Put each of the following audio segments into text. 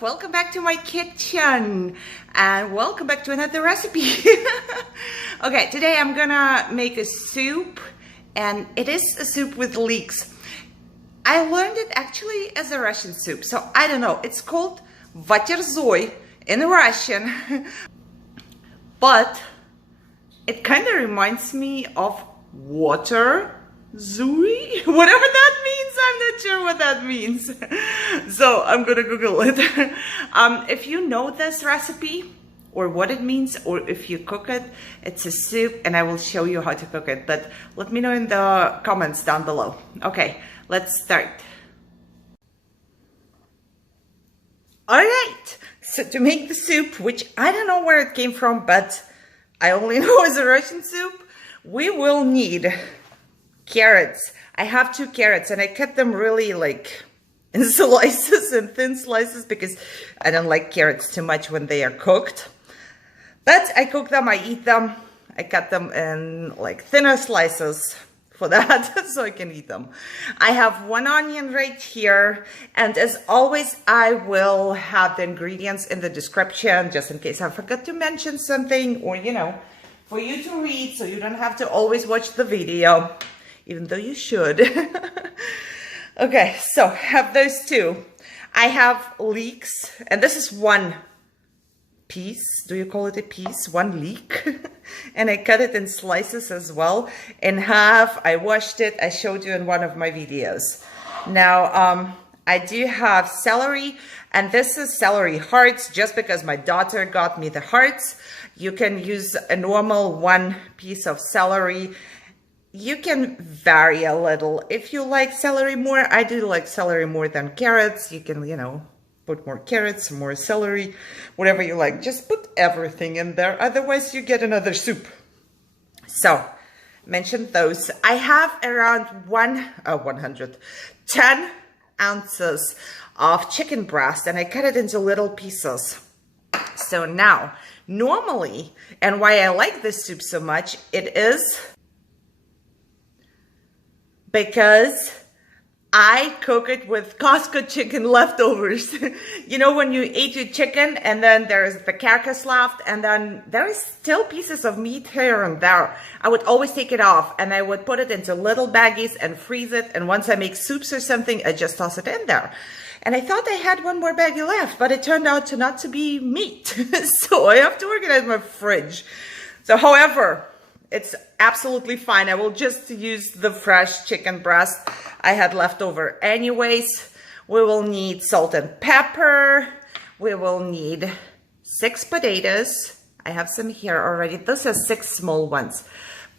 welcome back to my kitchen and welcome back to another recipe. Okay, today I'm gonna make a soup, and it is a soup with leeks. I learned it actually as a Russian soup, so I don't know. It's called Waterzooi in Russian, but it kind of reminds me of Waterzooi, whatever that means. I'm not sure what that means, so I'm gonna Google it. If you know this recipe or what it means, or if you cook it, it's a soup and I will show you how to cook it, but let me know in the comments down below. Okay, let's start. All right, so to make the soup, which I don't know where it came from, but I only know it's a Russian soup, we will need carrots. I have 2 carrots and I cut them really like in slices and thin slices because I don't like carrots too much when they are cooked. But I cook them, I eat them. I cut them in like thinner slices for that so I can eat them. I have 1 onion right here, and as always I will have the ingredients in the description just in case I forgot to mention something, or you know, for you to read so you don't have to always watch the video, even though you should. Okay, so have those 2. I have leeks, and this is 1 piece. Do you call it a piece? 1 leek. And I cut it in slices as well, in half. I washed it. I showed you in one of my videos. Now, I do have celery, and this is celery hearts, just because my daughter got me the hearts. You can use a normal 1 piece of celery. You can vary a little. If you like celery more, I do like celery more than carrots. You can, you know, put more carrots, more celery, whatever you like. Just put everything in there. Otherwise, you get another soup. So, mention those. I have around 10 ounces of chicken breast, and I cut it into little pieces. So now, normally, and why I like this soup so much, it is because I cook it with Costco chicken leftovers. You know, when you eat your chicken and then there's the carcass left and then there is still pieces of meat here and there. I would always take it off and I would put it into little baggies and freeze it. And once I make soups or something, I just toss it in there. And I thought I had 1 more baggie left, but it turned out to not to be meat. So I have to organize my fridge. So however, it's absolutely fine. I will just use the fresh chicken breast I had left over anyways. We will need salt and pepper. We will need 6 potatoes. I have some here already. Those are 6 small ones.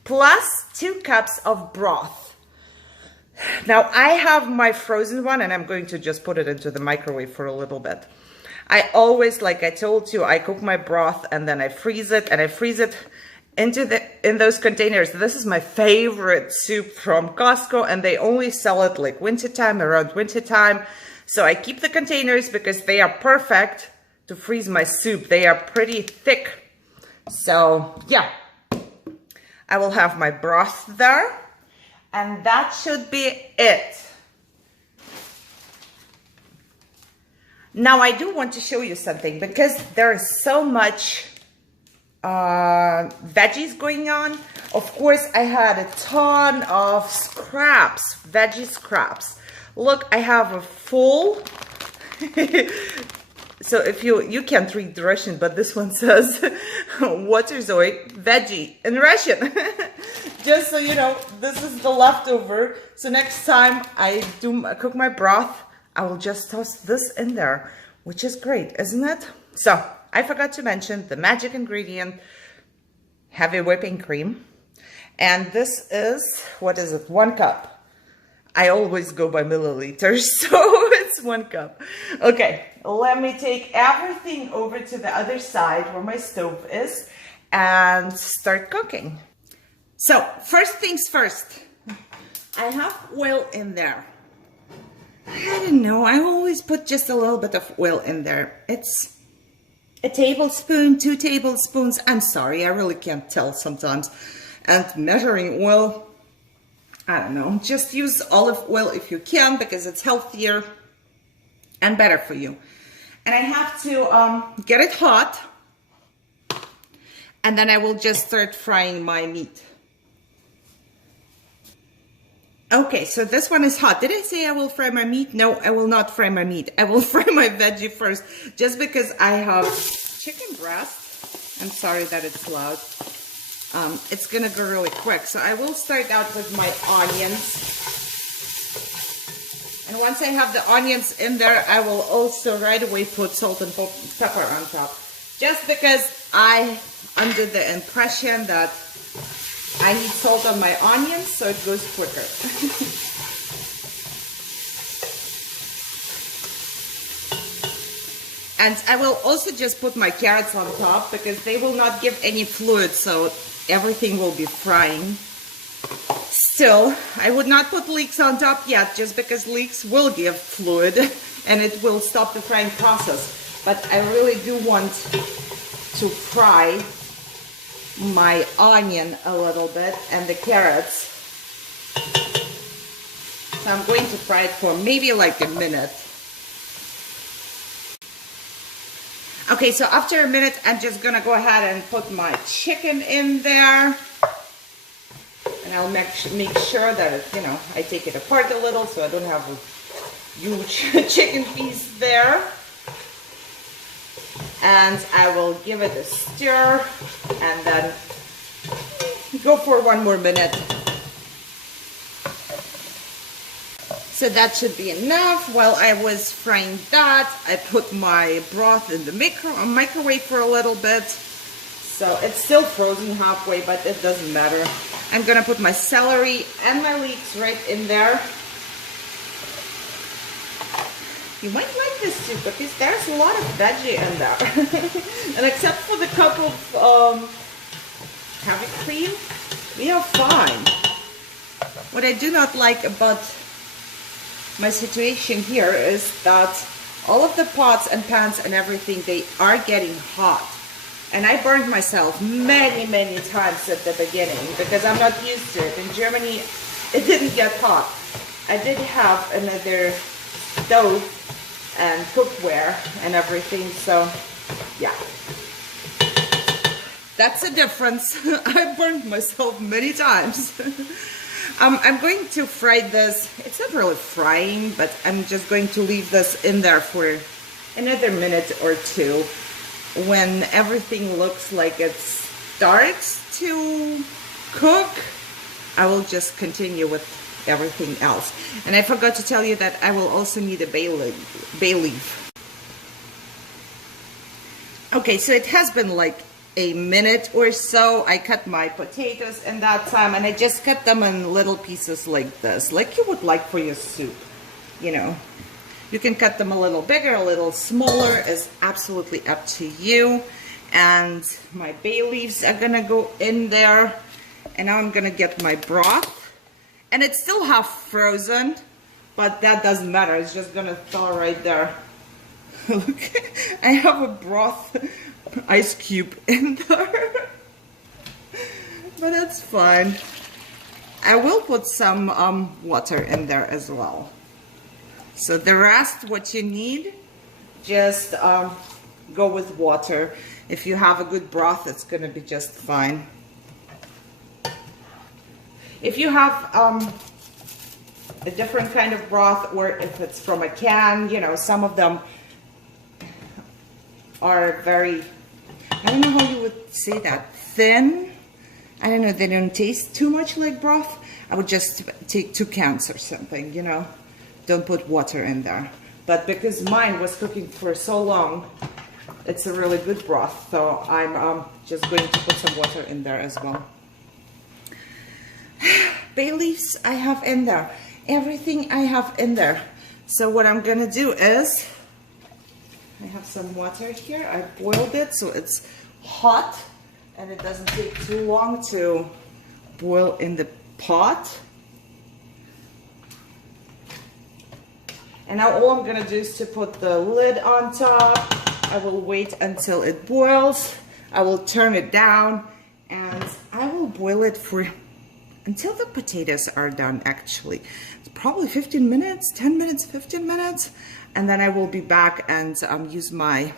Plus 2 cups of broth. Now I have my frozen one and I'm going to just put it into the microwave for a little bit. I always, like I told you, I cook my broth and then I freeze it, and I freeze it in those containers. This is my favorite soup from Costco, and they only sell it like wintertime, around wintertime. So I keep the containers because they are perfect to freeze my soup. They are pretty thick. So yeah, I will have my broth there, and that should be it. Now I do want to show you something because there is so much veggies going on. Of course, I had a ton of scraps, veggie scraps. Look, I have a full so if you can't read the Russian, but this one says Waterzooi veggie in Russian. Just so you know, this is the leftover. So next time I cook my broth, I will just toss this in there, which is great, isn't it? So I forgot to mention the magic ingredient, heavy whipping cream. And this is, what is it, 1 cup. I always go by milliliters, so it's 1 cup. Okay, let me take everything over to the other side where my stove is and start cooking. So first things first, I have oil in there. I don't know, I always put just a little bit of oil in there. It's a tablespoon, 2 tablespoons. I'm sorry, I really can't tell sometimes. And measuring oil, I don't know, just use olive oil if you can, because it's healthier and better for you. And I have to get it hot. And then I will just start frying my meat. Okay, so this one is hot. Did I say I will fry my meat? No, I will not fry my meat. I will fry my veggie first, just because I have chicken breast. I'm sorry that it's loud. It's gonna go really quick. So I will start out with my onions. And once I have the onions in there, I will also right away put salt and pepper on top. Just because I'm under the impression that I need salt on my onions, so it goes quicker. And I will also just put my carrots on top because they will not give any fluid, so everything will be frying. Still, I would not put leeks on top yet, just because leeks will give fluid and it will stop the frying process. But I really do want to fry my onion a little bit and the carrots. So I'm going to fry it for maybe like a minute. Okay, so after a minute, I'm just gonna go ahead and put my chicken in there. And I'll make sure that, you know, I take it apart a little so I don't have a huge chicken piece there. And I will give it a stir and then go for one more minute. So that should be enough. While I was frying that, I put my broth in the microwave for a little bit. So it's still frozen halfway, but it doesn't matter. I'm gonna put my celery and my leeks right in there. You might like this soup because there's a lot of veggie in there. And except for the cup of heavy cream, we are fine. What I do not like about my situation here is that all of the pots and pans and everything, they are getting hot. And I burned myself many times at the beginning because I'm not used to it. In Germany, it didn't get hot. I did have another stove and cookware and everything, so yeah. That's the difference. I burned myself many times. I'm going to fry this. It's not really frying, but I'm just going to leave this in there for another minute or two. When everything looks like it starts to cook, I will just continue with everything else. And I forgot to tell you that I will also need a bay leaf. Okay, so it has been like a minute or so. I cut my potatoes in that time, and I just cut them in little pieces like this, like you would like for your soup, you know. You can cut them a little bigger, a little smaller, is absolutely up to you. And my bay leaves are gonna go in there. And now I'm gonna get my broth. And it's still half frozen, but that doesn't matter. It's just gonna thaw right there. Look, I have a broth ice cube in there. But that's fine. I will put some water in there as well. So the rest, what you need, just go with water. If you have a good broth, it's going to be just fine. If you have a different kind of broth, or if it's from a can, you know, some of them are very, I don't know how you would say that, thin. I don't know, they don't taste too much like broth. I would just take 2 cans or something, you know. Don't put water in there. But because mine was cooking for so long, it's a really good broth. So I'm just going to put some water in there as well. Bay leaves I have in there. Everything I have in there. So what I'm gonna do is, I have some water here. I boiled it so it's hot and it doesn't take too long to boil in the pot. And now all I'm gonna do is to put the lid on top. I will wait until it boils. I will turn it down and I will boil it for until the potatoes are done actually. It's probably 15 minutes, 10 minutes, 15 minutes. And then I will be back and use my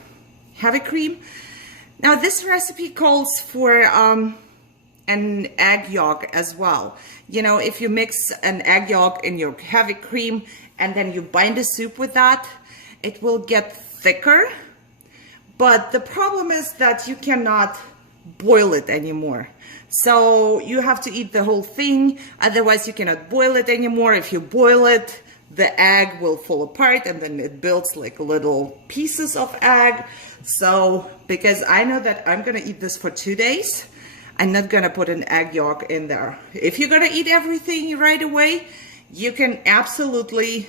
heavy cream. Now this recipe calls for an egg yolk as well. You know, if you mix an egg yolk in your heavy cream and then you bind the soup with that, it will get thicker. But the problem is that you cannot boil it anymore. So you have to eat the whole thing, otherwise you cannot boil it anymore. If you boil it, the egg will fall apart and then it builds like little pieces of egg. So because I know that I'm gonna eat this for 2 days, I'm not gonna put an egg yolk in there. If you're gonna eat everything right away, you can absolutely,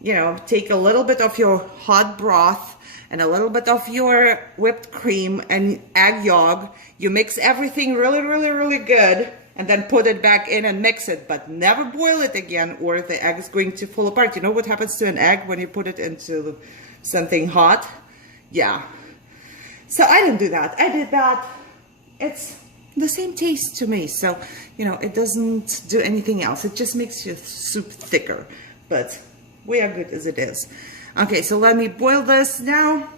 you know, take a little bit of your hot broth and a little bit of your whipped cream and egg yolk. You mix everything really, really, really good and then put it back in and mix it, but never boil it again or the egg is going to fall apart. You know what happens to an egg when you put it into something hot? Yeah. So I didn't do that. I did that. It's the same taste to me. So, you know, it doesn't do anything else. It just makes your soup thicker, but we are good as it is. Okay, so let me boil this now,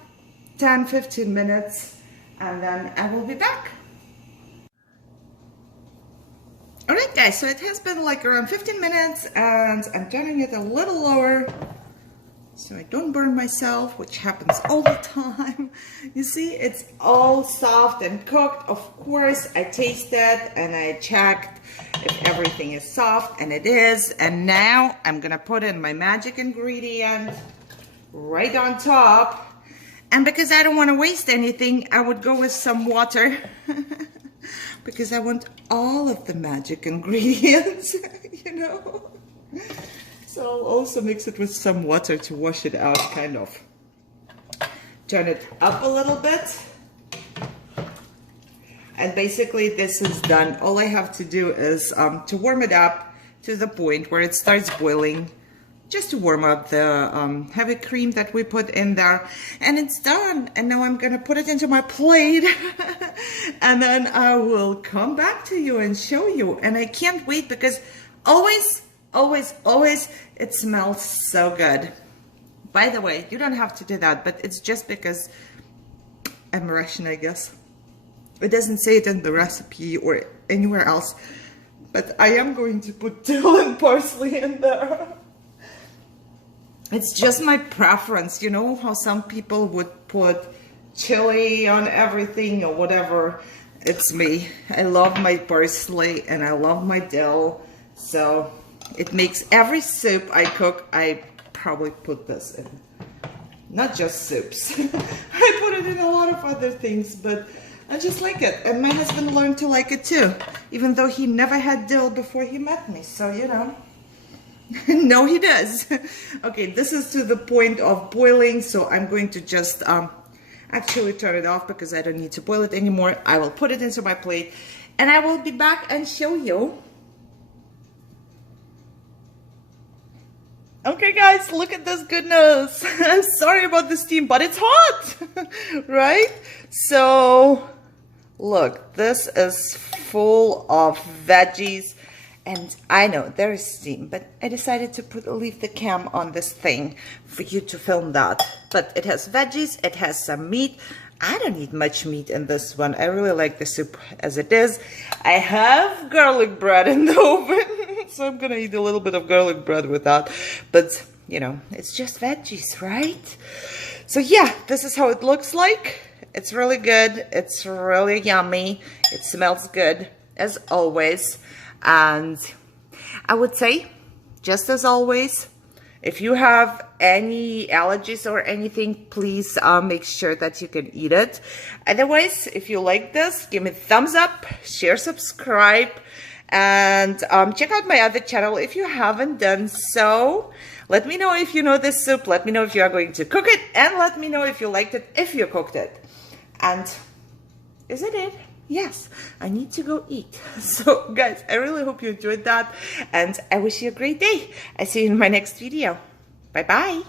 10-15 minutes, and then I will be back. All right, guys, so it has been like around 15 minutes, and I'm turning it a little lower so I don't burn myself, which happens all the time. You see, it's all soft and cooked. Of course, I tasted and I checked if everything is soft, and it is. And now I'm gonna put in my magic ingredient right on top. And because I don't want to waste anything, I would go with some water because I want all of the magic ingredients, you know. So I'll also mix it with some water to wash it out, kind of. Turn it up a little bit. And basically this is done. All I have to do is to warm it up to the point where it starts boiling, just to warm up the heavy cream that we put in there, and it's done. And now I'm gonna put it into my plate and then I will come back to you and show you. And I can't wait because always it smells so good. By the way, you don't have to do that, but it's just because I'm Russian, I guess. It doesn't say it in the recipe or anywhere else, but I am going to put dill and parsley in there. It's just my preference. You know how some people would put chili on everything or whatever? It's me. I love my parsley and I love my dill. So it makes every soup I cook, I probably put this in. Not just soups. I put it in a lot of other things, but I just like it. And my husband learned to like it too, even though he never had dill before he met me. So, you know. No, he does. Okay, this is to the point of boiling, so I'm going to just actually turn it off because I don't need to boil it anymore. I will put it into my plate and I will be back and show you. Okay guys, look at this goodness. I'm sorry about the steam, but it's hot, right? So look, this is full of veggies. And I know there is steam, but I decided to leave the cam on this thing for you to film that. But it has veggies, it has some meat. I don't need much meat in this one. I really like the soup as it is. I have garlic bread in the oven, so I'm gonna eat a little bit of garlic bread with that. But, you know, it's just veggies, right? So yeah, this is how it looks like. It's really good. It's really yummy. It smells good, as always. And I would say, just as always, if you have any allergies or anything, please make sure that you can eat it. Otherwise, if you like this, give me a thumbs up, share, subscribe, and check out my other channel if you haven't done so. Let me know if you know this soup. Let me know if you are going to cook it, and let me know if you liked it, if you cooked it. And is it? Yes, I need to go eat. So guys, I really hope you enjoyed that, and I wish you a great day. I see you in my next video. Bye bye.